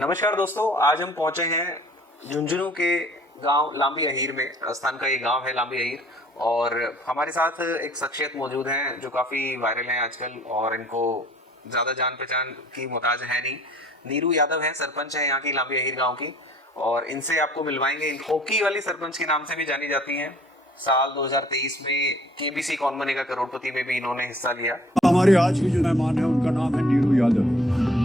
नमस्कार दोस्तों, आज हम पहुंचे हैं झुंझुनू के गांव लांबी अहीर में। राजस्थान का ये गांव है लांबी अहीर, और हमारे साथ एक शख्सियत मौजूद हैं जो काफ़ी वायरल हैं आजकल, और इनको ज़्यादा जान पहचान की मोहताज है नहीं। नीरू यादव है, सरपंच है यहाँ की लांबी अहीर गांव की, और इनसे आपको मिलवाएंगे। हॉकी वाली सरपंच के नाम से भी जानी जाती हैं। साल 2023 में केबीसी कौन बनेगा करोड़पति में भी इन्होंने हिस्सा लिया। हमारे आज के जो मेहमान है उनका नाम है नीरू यादव।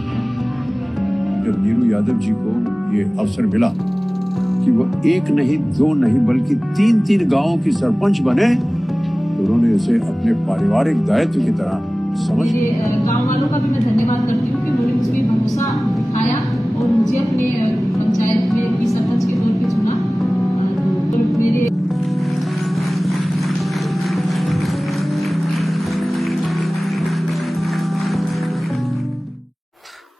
जब नीरू यादव जी को ये अवसर मिला कि वो एक नहीं, दो नहीं, बल्कि तीन तीन गांवों की सरपंच बने, तो उन्होंने इसे अपने पारिवारिक दायित्व की तरह समझ लिया। गाँव वालों का भी मैं धन्यवाद करती हूँ कि उन्होंने मुझ पर भरोसा दिखाया और मुझे अपने पंचायत में की सरपंच के तौर पे चुना। तो मेरे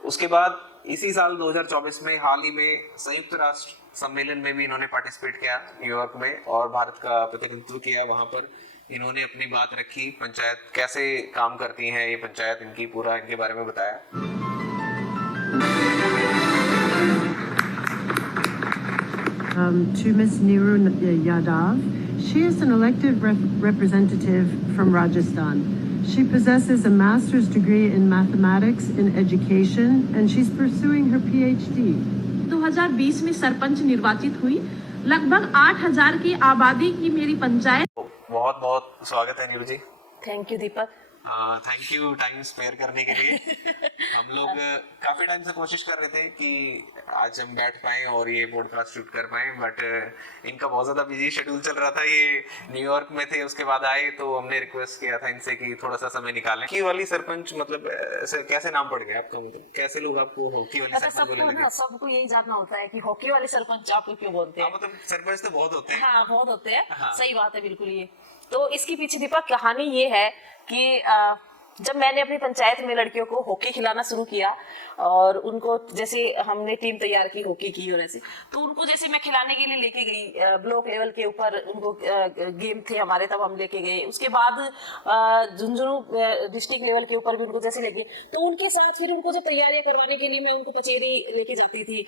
उसके बाद इसी साल 2024 में हाल ही में संयुक्त राष्ट्र सम्मेलन में भी इन्होंने पार्टिसिपेट किया न्यूयॉर्क में, और भारत का प्रतिनिधित्व किया। वहां पर इन्होंने अपनी बात रखी, पंचायत कैसे काम करती है ये पंचायत इनकी, पूरा इनके बारे में बताया। To Ms. Neeru Yadav. She is an elected representative from Rajasthan. She possesses a master's degree in mathematics in education and she's pursuing her PhD. 2020 में सरपंच निर्वाचित हुई। लगभग 8,000 की आबादी की मेरी पंचायत। बहुत बहुत स्वागत है Neeru ji. Thank you Deepak. Thank you time spare करने के लिए। हम लोग काफी टाइम से कोशिश कर रहे थे कि आज हम बैठ पाएं और ये पॉडकास्ट शूट कर पाएं, बट इनका बहुत ज्यादा बिजी शेड्यूल चल रहा था। ये न्यूयॉर्क में थे, उसके बाद आए तो हमने रिक्वेस्ट किया था इनसे कि थोड़ा सा समय निकालें। हॉकी वाली सरपंच मतलब कैसे नाम पड़ गया आपका, मतलब कैसे लोग आपको हॉकी वाली सरपंच बोलने लगे? सबको यही जानना होता है कि हॉकी वाले सरपंच आपको क्यों बोलते हैं। मतलब सरपंच तो बहुत होते हैं। हाँ, बहुत होते हैं। हाँ। सही बात है, बिल्कुल। ये तो इसके पीछे दीपक कहानी ये है कि जब मैंने अपनी पंचायत में लड़कियों को हॉकी खिलाना शुरू किया, और उनको जैसे हमने टीम तैयार की हॉकी की, और ऐसे तो उनको जैसे मैं खिलाने के लिए लेके गई ब्लॉक लेवल के ऊपर, उनको गेम थे हमारे, तब हम लेके गए। उसके बाद झुंझुनू डिस्ट्रिक्ट लेवल के ऊपर भी उनको जैसे लेके, तो उनके साथ फिर उनको जब तैयारियां करवाने के लिए मैं उनको कचेरी लेके जाती थी,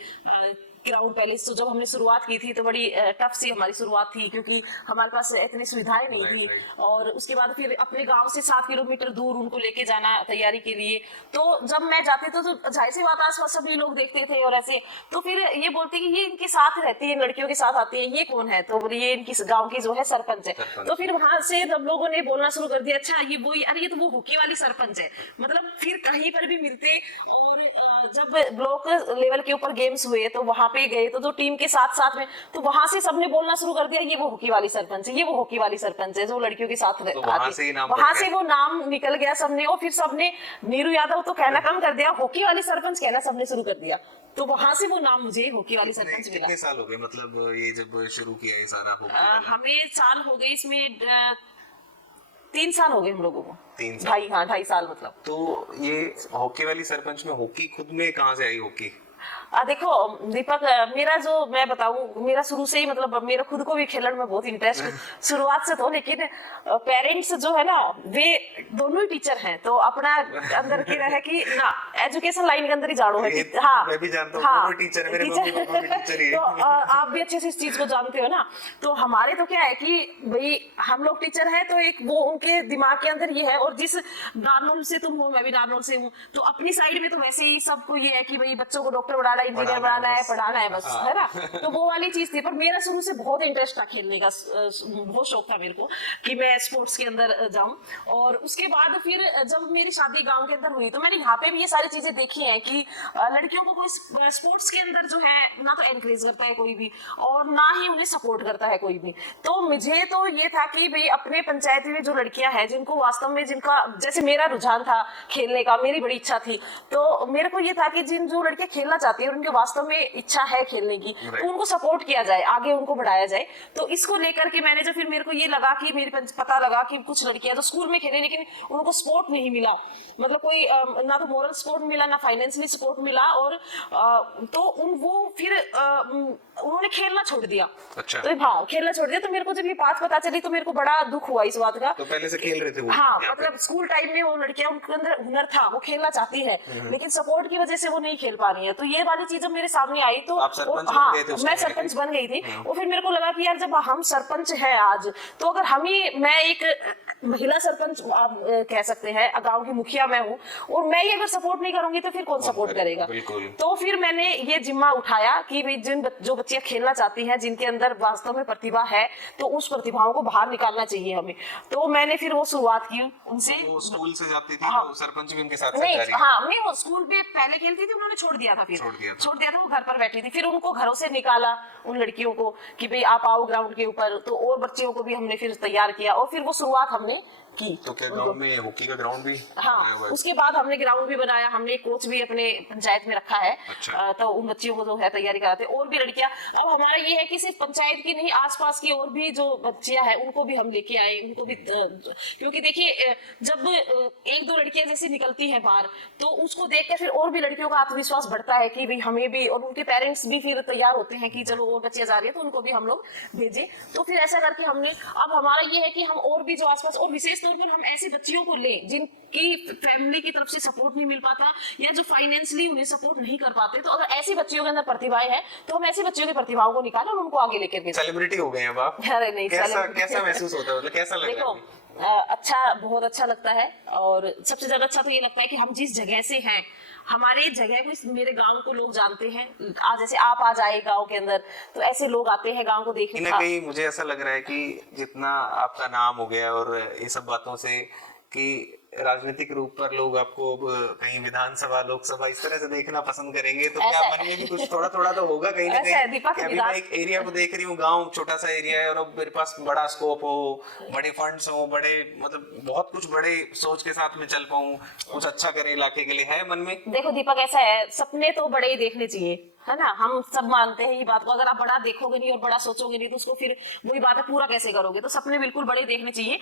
क्राउन पैलेस। तो जब हमने शुरुआत की थी तो बड़ी टफ सी हमारी शुरुआत थी, क्योंकि हमारे पास इतनी सुविधाएं नहीं थी। और उसके बाद फिर अपने गांव से 7 किलोमीटर दूर उनको लेके जाना तैयारी के लिए। तो जब मैं जाती तो जाहिर सी बात, आसपास सभी लोग देखते थे और ऐसे, तो फिर ये बोलते कि ये इनके साथ रहती है, लड़कियों के साथ आती है, ये कौन है? तो ये इनकी गाँव की जो है सरपंच है। तो फिर वहां से जब लोगों ने बोलना शुरू कर दिया, अच्छा ये वो, अरे ये तो वो हॉकी वाली सरपंच है। मतलब फिर कहीं पर भी मिलते, और जब ब्लॉक लेवल के ऊपर गेम्स हुए तो वहां पे गए, तो टीम के साथ साथ में, तो वहां से सबने बोलना शुरू कर दिया, ये वो हॉकी वाली सरपंच है, ये वो हॉकी वाली सरपंच है जो लड़कियों के साथ तो वहां से वो नाम निकल गया सबने। और फिर सबने नीरू यादव तो कहना कम कर दिया, हॉकी वाली सरपंच कहना सबने शुरू कर दिया। तो वहां से वो नाम मुझे हॉकी वाली सरपंच मिला। कितने साल हो गए मतलब ये जब शुरू किया ये सारा हॉकी? हमें साल हो गए इसमें 3 साल हो गए हम लोगों को। 3 साल? 2.5 साल मतलब। तो ये हॉकी वाली सरपंच में हॉकी खुद में कहाँ से आई हॉकी? देखो दीपक, मेरा जो मैं बताऊं, मेरा शुरू से ही मतलब मेरा खुद को भी खेलने में बहुत इंटरेस्ट शुरुआत से तो, लेकिन पेरेंट्स जो है ना वे दोनों ही टीचर हैं, तो अपना अंदर की रहे कि ना एजुकेशन लाइन के अंदर ही जाड़ो है कि हाँ मैं भी जानता हूँ, हाँ, दोनों टीचर है, मेरे मम्मी पापा भी टीचर ही तो है। आप भी अच्छे से इस चीज को जानते हो ना। तो हमारे तो क्या है कि भाई हम लोग टीचर हैं, तो एक वो उनके दिमाग के अंदर ये है, और जिस नारनौल से तुम हो, मैं भी नारनौल से हूँ, तो अपनी साइड में तो वैसे ही सबको ये है कि भाई बच्चों को डॉक्टर बनाना, इंजीनियर बनाना है, पढ़ाना है बस, है ना। तो वो वाली चीज थी। पर मेरा शुरू से बहुत इंटरेस्ट था खेलने का, बहुत शौक था मेरे को कि मैं स्पोर्ट्स के अंदर जाऊं। और उसके बाद फिर जब मेरी शादी गांव के अंदर हुई, तो मैंने यहाँ पे भी ये सारी चीजें देखी हैं कि लड़कियों को कोई स्पोर्ट्स के अंदर जो है ना तो एनकरेज करता है कोई भी, और ना ही उन्हें सपोर्ट करता है कोई भी। तो मुझे तो ये था कि भाई अपने पंचायत में जो लड़कियां हैं, जिनको वास्तव में, जिनका जैसे मेरा रुझान था खेलने का, मेरी बड़ी इच्छा थी, तो मेरे को ये था कि जो लड़कियां खेलना चाहती है और उनके वास्तव में इच्छा है खेलने की, तो उनको सपोर्ट किया जाए, आगे उनको बढ़ाया जाए। तो इसको लेकर के मैंने, जो फिर मेरे को ये लगा कि मेरे पता लगा कि कुछ लड़कियां जो स्कूल में खेले लेकिन उनको सपोर्ट नहीं मिला, मतलब कोई ना तो मोरल सपोर्ट मिला, ना फाइनेंशियली सपोर्ट मिला, और तो वो फिर उन्होंने खेलना छोड़ दिया। अच्छा। तो हाँ, खेलना छोड़ दिया। तो मेरे को जब ये बात पता चली तो मेरे को बड़ा दुख हुआ इस बात का। तो पहले से खेल रहे थे वो? हाँ, यहाँ पे? मतलब स्कूल टाइम में वो लड़कियां, उनके अंदर हुनर था, वो खेलना चाहती है, लेकिन सपोर्ट की वजह से वो नहीं खेल पा रही है। तो ये वाली चीज जब मेरे सामने आई तो आप सरपंच बन हाँ, गए थे उस मैं टाइम सरपंच बन गई थी। और फिर मेरे को लगा कि यार जब हम सरपंच हैं आज, तो अगर हम ही, मैं एक महिला सरपंच आप कह सकते हैं, गांव की मुखिया मैं हूँ, और मैं ही अगर सपोर्ट नहीं करूंगी तो फिर कौन सपोर्ट करेगा? बिल्कुल। तो फिर मैंने ये जिम्मा उठाया कि भाई जो बच्चियां खेलना चाहती हैं, जिनके अंदर वास्तव में प्रतिभा है, तो उस प्रतिभाओं को बाहर निकालना चाहिए हमें। तो मैंने फिर वो शुरुआत की उनसे। वो स्कूल से जाती थी हाँ। तो सरपंच भी उनके साथ नहीं, जारी? हाँ, नहीं, वो स्कूल में पहले खेलती थी, उन्होंने छोड़ दिया था। फिर छोड़ दिया था, वो घर पर बैठी थी। फिर उनको घरों से निकाला, उन लड़कियों को, कि भाई आप आओ ग्राउंड के ऊपर। तो और बच्चियों को भी हमने फिर तैयार किया और फिर वो शुरुआत हमने की। तो क्या गांव में हॉकी का ग्राउंड भी बनाया हाँ, हुआ है? उसके बाद हमने ग्राउंड भी बनाया, हमने कोच भी अपने पंचायत में रखा है। अच्छा। तो उन बच्चियों को जो है तैयारी कराते हैं। और भी लड़कियां, अब हमारा ये है कि सिर्फ पंचायत की नहीं, आसपास की और भी जो बच्चियां हैं उनको भी हम लेके आए, उनको भी क्योंकि देखिए जब एक दो लड़कियां जैसे निकलती हैं बाहर, तो उसको देख के फिर और भी लड़कियों का आत्मविश्वास बढ़ता है कि भाई हमें भी, और उनके पेरेंट्स भी फिर तैयार होते हैं कि चलो और बच्चियां जा रही है तो उनको भी हम लोग भेजें। तो फिर ऐसा करके हमने, अब हमारा ये है कि हम और भी जो आसपास, और विशेष तौर पर हम ऐसे बच्चियों को लें जिनकी फैमिली की तरफ से सपोर्ट नहीं मिल पाता, या जो फाइनेंशियली उन्हें सपोर्ट नहीं कर पाते। तो अगर ऐसी बच्चियों के अंदर प्रतिभाएं हैं तो हम ऐसी बच्चियों की प्रतिभाओं को निकालें और उनको आगे लेकर भेजें। सेलिब्रिटी हो गए हैं अब आप? अरे नहीं, कैसा महसूस होता है, मतलब कैसा लग देखो, रहा है? अच्छा, बहुत अच्छा लगता है। और सबसे ज्यादा अच्छा तो ये लगता है कि हम जिस जगह से हैं, हमारे जगह को, मेरे गांव को लोग जानते हैं। आज जैसे आप आज आए गांव के अंदर, तो ऐसे लोग आते हैं गांव को देखने। कहीं ना कहीं मुझे ऐसा लग रहा है कि जितना आपका नाम हो गया और ये सब बातों से, कि राजनीतिक रूप पर लोग आपको अब कहीं विधानसभा, लोकसभा इस तरह से देखना पसंद करेंगे, तो क्या मन में भी कुछ थोड़ा थोड़ा तो होगा कहीं ना कहीं? कि अभी मैं एक एरिया को देख रही हूँ, गांव छोटा सा एरिया है, और अब मेरे पास बड़ा स्कोप हो, बड़े फंड्स हो, बड़े, मतलब बहुत कुछ बड़े सोच के साथ में चल पाऊं, कुछ अच्छा करे इलाके के लिए, है मन में? देखो दीपक, ऐसा है, सपने तो बड़े ही देखने चाहिए, है ना? हम सब मानते हैं ये बात को। अगर आप बड़ा देखोगे नहीं और बड़ा सोचोगे नहीं, तो उसको फिर वही बात है, पूरा कैसे करोगे? तो सपने बिल्कुल बड़े देखने चाहिए।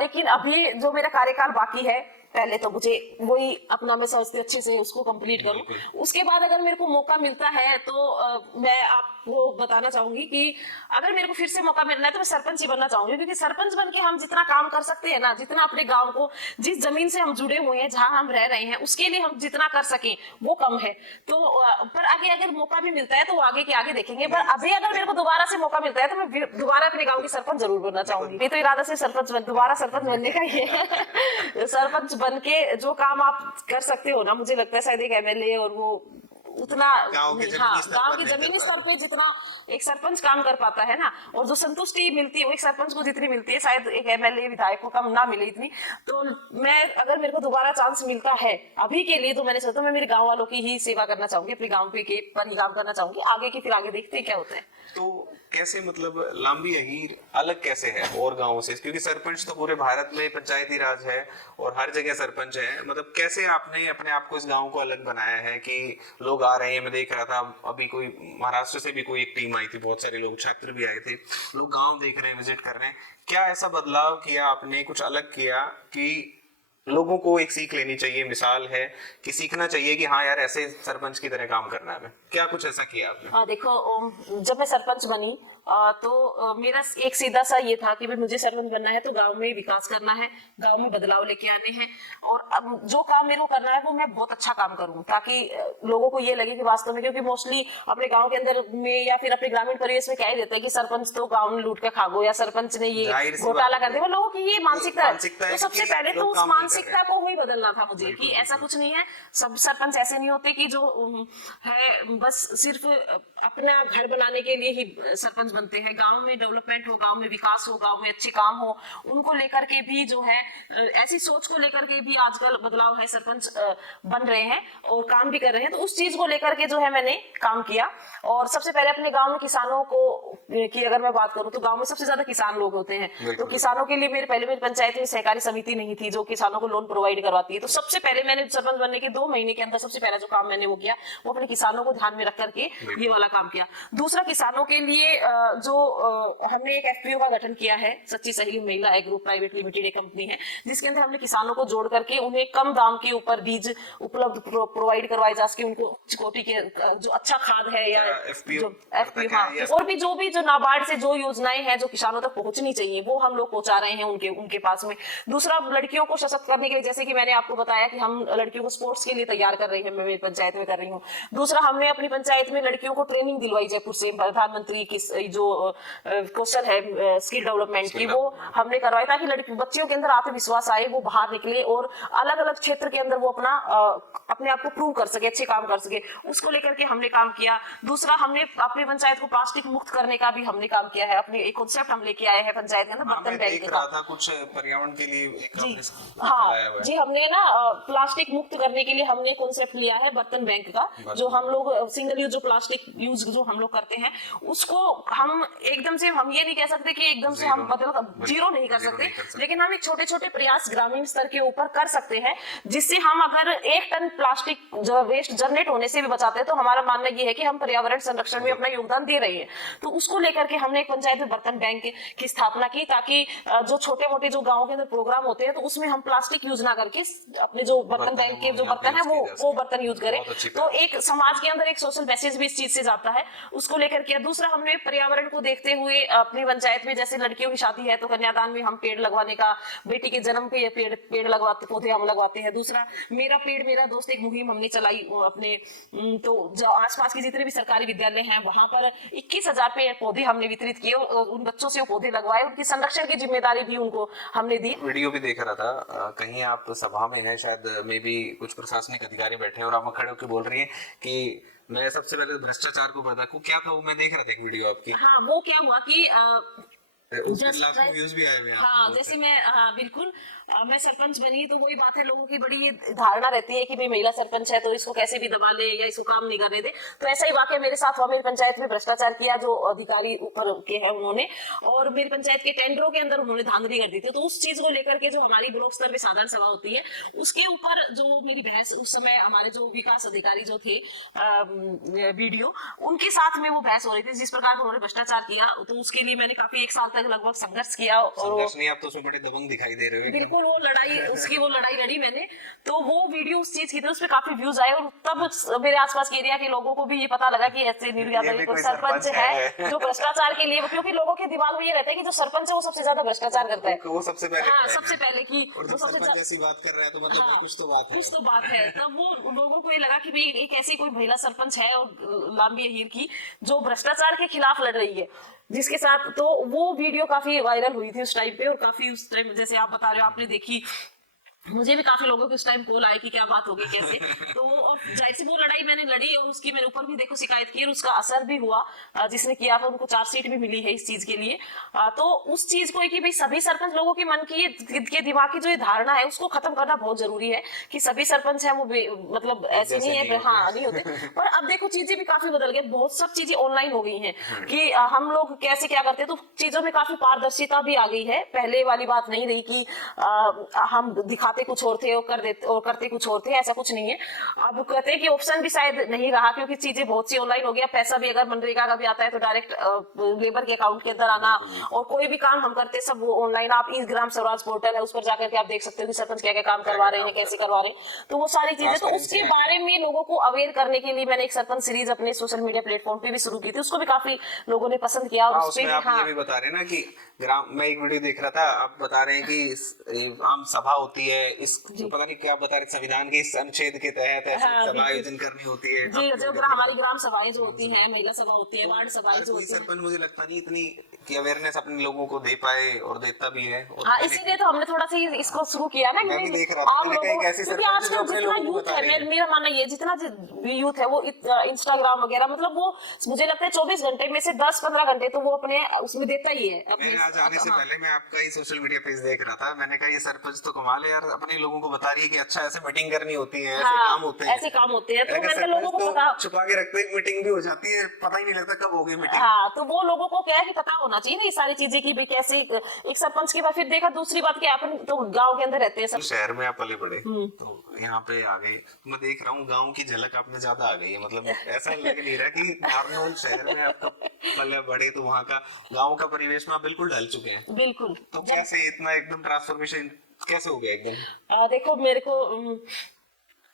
लेकिन अभी जो मेरा कार्यकाल बाकी है, पहले तो मुझे वही अपना, मैं समझती अच्छे से उसको कंप्लीट करूं। उसके बाद अगर मेरे को मौका मिलता है तो मैं आपको बताना चाहूंगी कि अगर मेरे को फिर से मौका मिलना है तो मैं सरपंच ही बनना चाहूंगी। क्योंकि सरपंच बन के हम जितना काम कर सकते हैं ना, जितना अपने गांव को, जिस जमीन से हम जुड़े हुए हैं, जहां हम रह रहे हैं, उसके लिए हम जितना कर सकें वो कम है। तो पर आगे अगर मौका भी मिलता है तो आगे के आगे देखेंगे। पर अभी अगर मेरे को दोबारा से मौका मिलता है तो मैं दोबारा अपने गाँव की सरपंच जरूर बनना चाहूंगी। ये तो इरादा से दोबारा सरपंच बनने का ही है। सरपंच बन के जो काम आप कर सकते हो ना, मुझे लगता है शायद एक एमएलए और वो उतना, गांव के गांव के जमीनी स्तर पे जितना एक सरपंच काम कर पाता है ना, और जो संतुष्टि मिलती है वो एक सरपंच को जितनी मिलती है, शायद एक एमएलए विधायक को कम ना मिले इतनी। तो मैं, अगर मेरे को दोबारा चांस मिलता है अभी के लिए, तो मैंने सोचा मैं मेरे गाँव वालों की ही सेवा करना चाहूंगी, अपने गाँव पे के पर ही काम करना चाहूंगी। आगे की फिर आगे देखते हैं क्या होता है। तो कैसे, मतलब लांबी अहीर अलग कैसे है और गांवों से? क्योंकि सरपंच तो पूरे भारत में पंचायती राज है और हर जगह सरपंच है, मतलब कैसे आपने अपने आप को इस गांव को अलग बनाया है कि लोग आ रहे हैं? मैं देख रहा था अभी कोई महाराष्ट्र से भी कोई एक टीम आई थी, बहुत सारे लोग, छात्र भी आए थे, लोग गाँव देख रहे हैं, विजिट कर रहे हैं। क्या ऐसा बदलाव किया आपने, कुछ अलग किया कि लोगों को एक सीख लेनी चाहिए, मिसाल है कि सीखना चाहिए कि हाँ यार ऐसे सरपंच की तरह काम करना है? क्या कुछ ऐसा किया आपने? देखो, जब मैं सरपंच बनी तो मेरा एक सीधा सा ये था कि भाई मुझे सरपंच बनना है तो गांव में विकास करना है, गांव में बदलाव लेके आने हैं, और अब जो काम मेरे को करना है वो मैं बहुत अच्छा काम करूं, ताकि लोगों को ये लगे कि वास्तव में, क्योंकि मोस्टली अपने गांव के अंदर में या फिर अपने ग्रामीण परिवेश में क्या ही देता है कि सरपंच तो गांव में लूट के खा गो, या सरपंच ने ये घोटाला कर दिया। लोगों की ये मानसिकता है। तो सबसे पहले तो उस मानसिकता को ही बदलना था मुझे, कि ऐसा कुछ नहीं है, सब सरपंच ऐसे नहीं होते कि जो है बस सिर्फ अपना घर बनाने के लिए ही सरपंच बनते हैं। गांव में डेवलपमेंट हो, गांव में विकास हो, गांव में अच्छे काम हो, उनको लेकर के भी जो है, ऐसी सोच को लेकर के भी आजकल बदलाव है, सरपंच बन रहे हैं और काम भी कर रहे हैं। तो उस चीज को लेकर के जो है मैंने काम किया। और सबसे पहले अपने गांव में किसानों को की अगर मैं बात करूं तो गांव में सबसे ज्यादा किसान लोग होते हैं, तो किसानों के लिए मेरी पंचायत में सहकारी समिति नहीं थी जो किसानों किसानों को लोन प्रोवाइड करवाती है। तो सबसे पहले मैंने सरपंच बनने के 2 महीने के अंदर सबसे पहला जो काम मैंने वो किया, वो अपने किसानों को ध्यान में रख करके ये वाला काम किया। दूसरा, किसानों के लिए हमने एक एफपीओ का गठन किया है, सच्ची सहेली महिला एग्रो प्राइवेट लिमिटेड एक कंपनी है, जिसके अंदर हमने किसानों को जोड़ करके उन्हें कम दाम के ऊपर बीज उपलब्ध प्रोवाइड करवाए जा सके, उनको कोटि के जो अच्छा खाद है या FPO जो एफपीओ, हाँ, और भी जो नाबार्ड से जो योजनाएं हैं जो किसानों तक पहुंचनी चाहिए वो हम लोग पहुंचा रहे हैं उनके पास में। दूसरा, लड़कियों को सशक्त करने के लिए, जैसे कि मैंने आपको बताया कि हम लड़कियों को स्पोर्ट्स के लिए तैयार कर रहे हैं, मैं मेरी पंचायत में कर रही हूँ। दूसरा, हमने अपनी पंचायत में लड़कियों को ट्रेनिंग दिलवाई जयपुर से, प्रधानमंत्री की जो क्वेश्चन है स्किल डेवलपमेंट की, वो हमने करवाई ताकि लड़की बच्चियों के अंदर आत्मविश्वास आए, वो बाहर निकले और अलग अलग क्षेत्र के अंदर वो अपने आप को प्रूव कर सके, अच्छे काम कर सके, उसको लेकर के हमने काम किया। दूसरा, हमने अपनी पंचायत को प्लास्टिक मुक्त करने का भी हमने काम किया है, अपने एक कॉन्सेप्ट हम लेके आए हैं पंचायत के अंदर, बर्तन बैंक का। था कुछ पर्यावरण के लिए एक जी, आपने हाँ जी, हमने ना प्लास्टिक मुक्त करने के लिए हमने कॉन्सेप्ट लिया है बर्तन बैंक का, जो हम लोग सिंगल यूज जो प्लास्टिक यूज जो हम लोग करते हैं उसको हम एकदम से, हम ये नहीं कह सकते कि एकदम से हम मतलब जीरो नहीं कर सकते, लेकिन हम एक छोटे छोटे प्रयास ग्रामीण स्तर के ऊपर कर सकते हैं, जिससे हम अगर 1 टन प्लास्टिक जो वेस्ट जनरेट होने से भी बचाते हैं तो हमारा मानना ये है कि हम पर्यावरण संरक्षण में अपना योगदान दे रहे हैं। तो उसको लेकर के हमने एक पंचायत में बर्तन बैंक की स्थापना की, ताकि जो छोटे मोटे जो गाँव के अंदर प्रोग्राम होते हैं तो उसमें हम प्लास्टिक यूज ना करके अपने जो बर्तन बैंक के जो बर्तन है वो बर्तन यूज करें। तो एक समाज के अंदर एक सोशल मैसेज भी इस चीज से जाता है, उसको लेकर के। दूसरा, हमने पर्यावरण को देखते हुए अपनी पंचायत में जैसे लड़कियों की शादी है तो कन्यादान में हम पेड़ लगवाने का, बेटी के जन्म पे पेड़ लगवाते, पौधे हम लगवाते हैं। दूसरा, मेरा पेड़ मेरा दोस्त एक मुहिम हमने चलाई अपने, तो जो आसपास के जितने भी सरकारी विद्यालय हैं वहां पर 21,000 पेड़ पौधे हमने वितरित किए और उन बच्चों से वो पौधे लगवाए, उनकी संरक्षण की जिम्मेदारी भी उनको हमने दी। वीडियो भी देख रहा था, कहीं आप सभा में हैं, शायद मे भी कुछ प्रशासनिक अधिकारी बैठे हैं और आप खड़े होकर बोल रही हैं कि मैं सबसे पहले भ्रष्टाचार को बता, क्या था वो मैं देख रहा था एक वीडियो आपकी। हाँ, वो क्या हुआ कि उसके लाखों व्यूज भी आए हुए हैं। हाँ, जैसे मैं, हाँ बिल्कुल, मैं सरपंच बनी तो वही बात है, लोगों की बड़ी ये धारणा रहती है कि भाई महिला सरपंच है तो इसको कैसे भी दबा ले या इसको काम नहीं करने दे। तो ऐसा ही वाकया मेरे साथ हुआ, मेरी पंचायत में भ्रष्टाचार किया जो अधिकारी ऊपर के हैं उन्होंने, और मेरी पंचायत के टेंडरों के अंदर उन्होंने धांधली कर दी थी। तो उस चीज को लेकर के जो हमारी ब्लॉक स्तर पे साधारण सभा होती है उसके ऊपर जो मेरी बहस, उस समय हमारे जो विकास अधिकारी जो थे वीडियो, उनके साथ में वो बहस हो रही थी जिस प्रकार उन्होंने भ्रष्टाचार किया। तो उसके लिए मैंने काफी 1 साल तक लगभग संघर्ष किया, और आप तो उसमें बड़े दबंग दिखाई दे रहे हो। बिल्कुल, वो लड़ाई लड़ी मैंने। तो वो वीडियो उस चीज की थी, उसपे काफी व्यूज आए और तब मेरे आसपास के एरिया के लोगों को भी ये पता लगा कि ऐसे नीलू यादव कोई सरपंच है जो भ्रष्टाचार के लिए, क्योंकि लोगों के दिमाग में ये रहता है कि जो सरपंच है वो सबसे ज्यादा भ्रष्टाचार करता है, वो सबसे पहले, हाँ सबसे पहले की जो सरपंच ऐसी बात कर रहा है तो मतलब हाँ, कुछ तो बात है। तब वो लोगों को ये लगा कि भाई एक ऐसी कोई महिला सरपंच है और लांबी अहीर की जो भ्रष्टाचार के खिलाफ लड़ रही है, जिसके साथ, तो वो वीडियो काफी वायरल हुई थी उस टाइम पे, और काफी उस टाइम जैसे आप बता रहे हो आपने देखी, मुझे भी काफी लोगों के उस टाइम कॉल आए कि क्या बात होगी कैसे। तो और जाहिर सी वो लड़ाई मैंने लड़ी और उसकी मेरे ऊपर भी देखो शिकायत की और उसका असर भी हुआ, जिसने किया था उनको चार्जशीट भी मिली है इस चीज के लिए। तो उस चीज को कि भाई सभी सरपंच, लोगों के मन की के दिमाग की जो ये धारणा है उसको खत्म करना बहुत जरूरी है कि सभी सरपंच है वो मतलब ऐसे नहीं है, हाँ नहीं होते। पर अब देखो चीजें भी काफी बदल गई, बहुत सब चीजें ऑनलाइन हो गई है कि हम लोग कैसे क्या करते हैं, तो चीजों में काफी पारदर्शिता भी आ गई है। पहले वाली बात नहीं रही कि हम दिखाते कुछ और थे और करते कुछ और थे, ऐसा कुछ नहीं है। अब कहते हैं कि ऑप्शन भी शायद नहीं रहा क्योंकि चीजें बहुत सी ऑनलाइन हो गया। पैसा भी अगर मनरेगा का भी आता है तो डायरेक्ट लेबर के अकाउंट के अंदर आना, और कोई भी काम हम करते सब वो ऑनलाइन। आप ई ग्राम स्वराज पोर्टल है, उस पर जाकर के आप देख सकते हो कि सरपंच क्या क्या काम करवा रहे हैं, कैसे करवा रहे हैं, तो वो सारी चीजें। तो उसके बारे में लोगों को अवेयर करने के लिए मैंने एक सरपंच सीरीज अपने सोशल मीडिया प्लेटफॉर्म पे भी शुरू की थी, उसको भी काफी लोगों ने पसंद किया। और उसमें आप ये भी बता रहे हैं ना कि ग्राम, मैं एक वीडियो देख रहा था, आप बता रहे हैं कि आम सभा होती है, इस पता नहीं क्या बता रहे, संविधान के इस अनुच्छेद के तहत ऐसी सभा आयोजन करनी होती है जी, जो हमारी ग्राम सभाएं जो होती हैं, महिला सभा होती है, वार्ड सभाएं जो होती है। सरपंच मुझे लगता नहीं इतनी कि अवेयरनेस अपने लोगों को दे पाए, और देता भी है। हाँ, इसीलिए तो हमने थोड़ा सा इसको शुरू किया ना, आप लोगों, क्योंकि आजकल जितना यूथ है, मेरा मानना ये, जितना यूथ है वो इंस्टाग्राम वगैरह, मतलब वो मुझे लगता है 24 घंटे में से 10-15 घंटे तो वो अपने उसमें देता ही है। मैंने आज आने से पहले मैं आपका ही सोशल मीडिया पेज देख रहा था, मैंने कहा ये सरपंच तो कमाल है यार, अपने लोगों को बता रही है कि अच्छा ऐसे मीटिंग करनी होती है, ऐसे हाँ, काम होते हैं, ऐसे काम होते हैं, तो अगर मैंने लोगों को सरपंच पता, तो छुपा के रखते हैं, मीटिंग भी हो जाती है, पता ही नहीं लगता कब होगी मीटिंग। हाँ, तो वो लोगों को क्या है कि पता होना चाहिए ना ये सारी चीजें कि भाई कैसे एक सरपंच के बाद फिर देखा दूसरी बात क्या अपन तो गांव के अंदर रहते हैं तो सब। शहर में आप पले बड़े, तो यहाँ पे आ गए, मैं देख रहा हूँ गांव की झलक आप में ज्यादा आ गई है, मतलब ऐसा लग नहीं रहा कि नारनौल शहर में आपका पले बड़े तो वहाँ का गांव का परिवेश में आप बिल्कुल ढल चुके हैं। बिल्कुल। तो कैसे इतना एकदम ट्रांसफॉर्मेशन कैसे हो गया एकदम? देखो मेरे को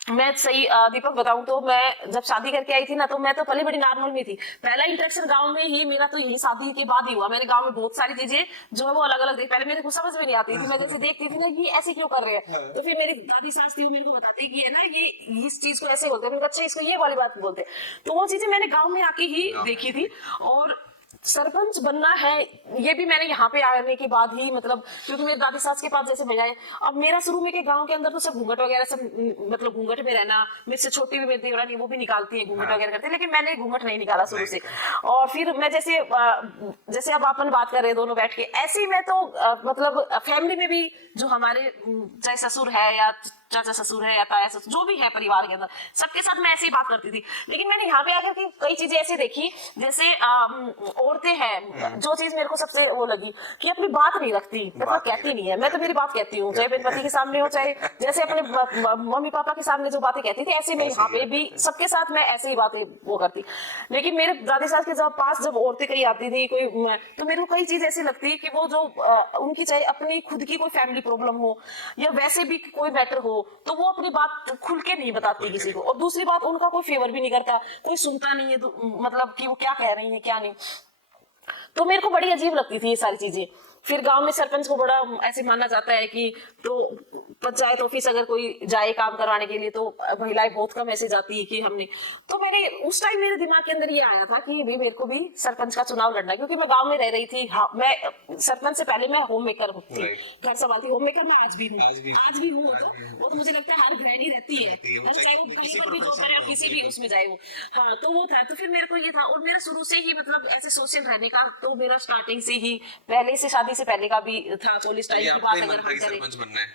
मैं सही दीपक बताऊं तो मैं जब शादी करके आई थी ना तो मैं तो पहले बड़ी नॉर्मल में थी। पहला इंटरेक्शन गांव में ही मेरा तो यही शादी के बाद ही हुआ। मेरे गांव में बहुत सारी चीजें जो है वो अलग अलग थी, पहले मेरे को समझ में नहीं आती थी। मैं जैसे देखती थी ना कि ऐसे क्यों कर रहे हैं, तो फिर मेरी दादी सास थी वो मेरे को बताती कि है ना ये इस चीज को ऐसे बोलते हैं, अच्छा इसको ये वाली बात बोलते हैं। तो वो चीजें मैंने गाँव में आके ही देखी थी। और सरपंच बनना है ये भी मैंने यहाँ पे आने के बाद ही, मतलब क्योंकि मेरी दादी सास के पास जैसे भैया है। अब मेरा शुरू में के गांव के अंदर तो सब घूंघट वगैरह सब, मतलब घूंघट में रहना, मुझसे छोटी भी मेरी देवरानी वो भी निकालती है घूंघट वगैरह करते हैं, लेकिन मैंने घूंघट नहीं निकाला शुरू से। और फिर मैं जैसे जैसे अब अपन बात कर रहे हैं दोनों बैठ के, ऐसे ही मैं तो मतलब फैमिली में भी जो हमारे चाहे ससुर है या चाचा ससुर है या ताया ससुर जो भी है परिवार के अंदर, सबके साथ मैं ऐसे ही बात करती थी। लेकिन मैंने यहाँ पे आकर के कई चीजें ऐसे देखी, जैसे औरतें हैं, जो चीज मेरे को सबसे वो लगी कि अपनी बात नहीं रखती, मतलब कहती नहीं है। मैं तो मेरी बात कहती हूँ, चाहे मेरे पति के सामने हो, चाहे जैसे अपने मम्मी पापा के सामने जो बातें कहती थी, ऐसे मैं यहाँ पे भी सबके साथ मैं ऐसे ही बातें वो करती। लेकिन मेरे दादी सास के पास जब औरतें कहीं आती थी कोई, तो मेरे को कई चीज ऐसी लगती कि वो जो उनकी चाहे अपनी खुद की कोई फैमिली प्रॉब्लम हो या वैसे भी कोई मैटर हो, तो वो अपनी बात खुल के नहीं बताती किसी को। और दूसरी बात, उनका कोई फेवर भी नहीं करता, कोई सुनता नहीं है, मतलब कि वो क्या कह रही है क्या नहीं। तो मेरे को बड़ी अजीब लगती थी ये सारी चीजें। फिर गांव में सरपंच को बड़ा ऐसे माना जाता है कि, तो पंचायत ऑफिस अगर कोई जाए काम करवाने के लिए तो महिलाएं बहुत कम ऐसे जाती है कि हमने, तो मैंने उस टाइम मेरे दिमाग के अंदर ये आया था कि भी मेरे को भी सरपंच का चुनाव लड़ना है, क्योंकि मैं गांव में रह रही थी। हाँ, मैं सरपंच से पहले मैं होम मेकर थी, घर संभालती। होम मेकर मैं आज भी हूँ, तो वो तो मुझे लगता है हर गृहिणी रहती है, चाहे वो कहीं पर भी जॉब करे और किसी भी उसमें जाए वो। हाँ, तो वो था। तो फिर मेरे को ये था, और मेरा शुरू से ही मतलब ऐसे सोशल रहने का, तो मेरा स्टार्टिंग से ही पहले से शादी से पहले का भी था। कॉलेज टाइम की बात अगर हम करें,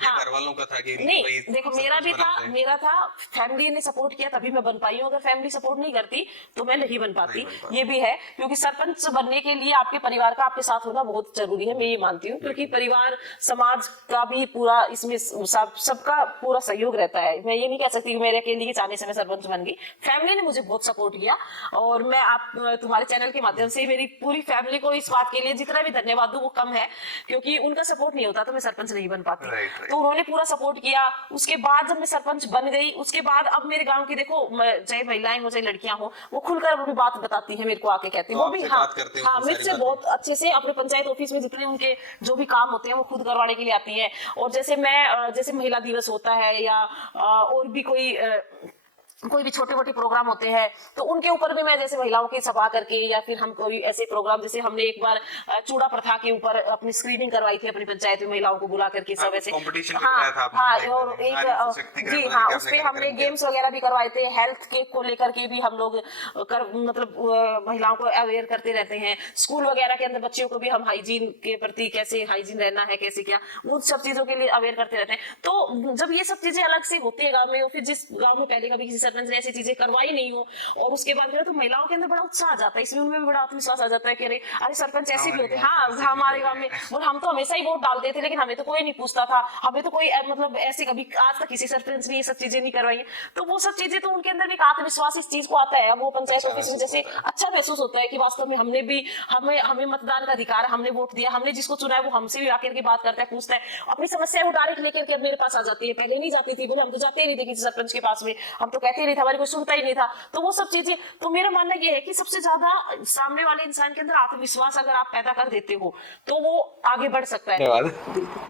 घर वालों का था कि नहीं, देखो मेरा भी था, मेरा था फैमिली ने सपोर्ट किया तभी मैं बन पाई हूँ। अगर फैमिली सपोर्ट नहीं करती तो मैं नहीं बन पाती। ये भी है, क्योंकि सरपंच बनने के लिए आपके परिवार का आपके साथ होना बहुत जरूरी है, मैं ये मानती हूँ। क्योंकि परिवार समाज का भी पूरा इसमें सबका पूरा सहयोग रहता है। मैं ये नहीं कह सकती कि मेरे अकेले के चाहने से मैं सरपंच बन गई। फैमिली ने मुझे बहुत सपोर्ट किया, और मैं आप तुम्हारे चैनल के माध्यम से मेरी पूरी फैमिली को इस बात के लिए जितना भी धन्यवाद दूं वो कम है, क्योंकि उनका सपोर्ट नहीं होता तो मैं सरपंच नहीं बन पाती। तो उन्होंने पूरा सपोर्ट किया। उसके बाद जब मैं सरपंच बन गई, उसके बाद अब मेरे गांव की देखो, चाहे महिलाएं हो चाहे लड़कियां हो, वो खुलकर अपनी बात बताती है, मेरे को आके कहती है। वो भी हाँ मेरे से बहुत अच्छे से अपने पंचायत ऑफिस में जितने उनके जो भी काम होते हैं वो खुद करवाने के लिए आती है। और जैसे मैं जैसे महिला दिवस होता है या और भी कोई भी छोटे मोटे प्रोग्राम होते हैं, तो उनके ऊपर भी मैं जैसे महिलाओं की सभा करके, या फिर हम कोई ऐसे प्रोग्राम, जैसे हमने एक बार चूड़ा प्रथा के ऊपर अपनी स्क्रीनिंग करवाई थी अपनी पंचायत में, महिलाओं को बुला करके सब ऐसे। हाँ, और एक जी हाँ, उसपे हमने गेम्स वगैरह भी करवाए थे। हेल्थ के को लेकर के भी हम लोग मतलब महिलाओं को अवेयर करते रहते हैं। स्कूल वगैरह के अंदर बच्चियों को भी हम हाइजीन के प्रति, कैसे हाइजीन रहना है, कैसे क्या, उन सब चीजों के लिए अवेयर करते रहते हैं। तो जब ये सब चीजें अलग से होती है गाँव में, और फिर जिस गाँव में पहले कभी किसी सरपंच ने ऐसी चीजें करवाई नहीं हो, और उसके बाद तो महिलाओं के अंदर बड़ा उत्साह आ जाता है, इसमें उनमें भी बड़ा आत्मविश्वास आ जाता है कि अरे सरपंच ऐसे भी होते हैं। हाँ, हमारे गांव में और हम तो हमेशा ही वोट डालते थे, लेकिन हमें तो कोई नहीं पूछता था, हमें तो कोई मतलब ऐसे कभी आज तक किसी सरपंच ने ये सब चीजें नहीं करवाई। तो वो सब चीजें, तो उनके अंदर भी आत्मविश्वास इस चीज को आता है। वो पंचायत ऑफिस में जैसे अच्छा महसूस होता है कि वास्तव में हमने भी, हमें मतदान का अधिकार है, हमने वोट दिया, हमने जिसको चुना है वो हमसे भी आकर के बात करता है, पूछता है, अपनी समस्या वो डायरेक्ट लेकर के मेरे पास आ जाती है। पहले नहीं जाती थी, बोले हम तो जाते ही नहीं थे किसी सरपंच के पास में, हम तो कहते ही नहीं था, हमारी कोई सुनता ही नहीं था। तो वो सब चीजें, तो मेरा मानना ये है कि सबसे ज्यादा सामने वाले इंसान के अंदर आत्मविश्वास अगर आप पैदा कर देते हो तो वो आगे बढ़ सकता है।